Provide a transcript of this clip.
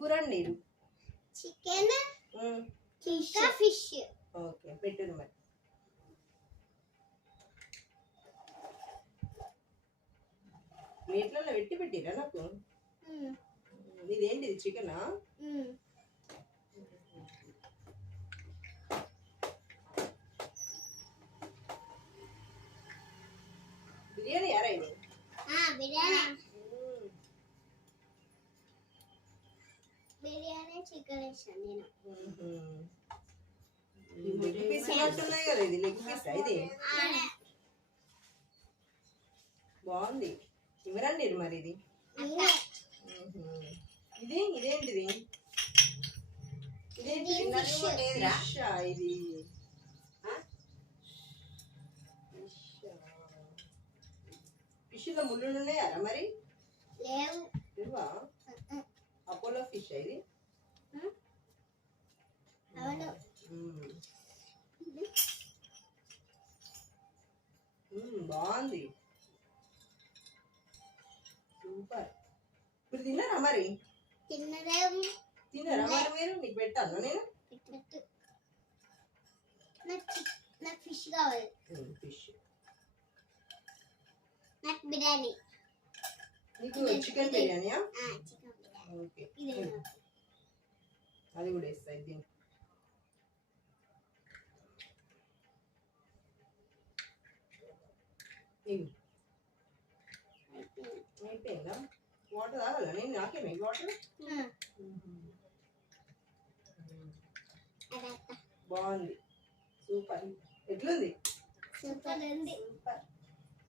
కూర అండి? Chicken, fish. Okay, పెట్టు మరి. మీట్లలో పెట్టిరా నాకు? ఇదేంటిది, చికెనా? బిర్యానీ యారా ఇది? బిర్యానీ చికెన్ వేసాను నేను. లెగ్ పీస్ ఉన్నట్టున్నాయి కదా, ఇది లెగ్ పీస్ ఇది? బాగుంది. ఇవ్వరండి మరి ఇది. ఇదేంటిది? ఇది ఫిష్లో ముళ్ళు ఉన్నాయా మరి? లేవా? అపోలో ఫిష్ ఇది? బాగుంది, సూపర్. ఇప్పుడు తిన్నారా మరి? తిన్నారా మరి మీరు? నీకు పెట్టాను నేను. నాకు ఫిష్ కావాలి. ఫిష్. నాకు బిర్యానీ. నీకు చికెన్ బిర్యానీయా? చికెన్ బిర్యానీ. ఓకే, అది కూడా ఇస్తాయి దీనికి. అయిపోయిందా? వాటర్ తాగాలా నేను? నాకేమే వాటర్? బాగుంది, సూపర్. ఎట్లుంది? సూపర్ ఉంది. సూపర్.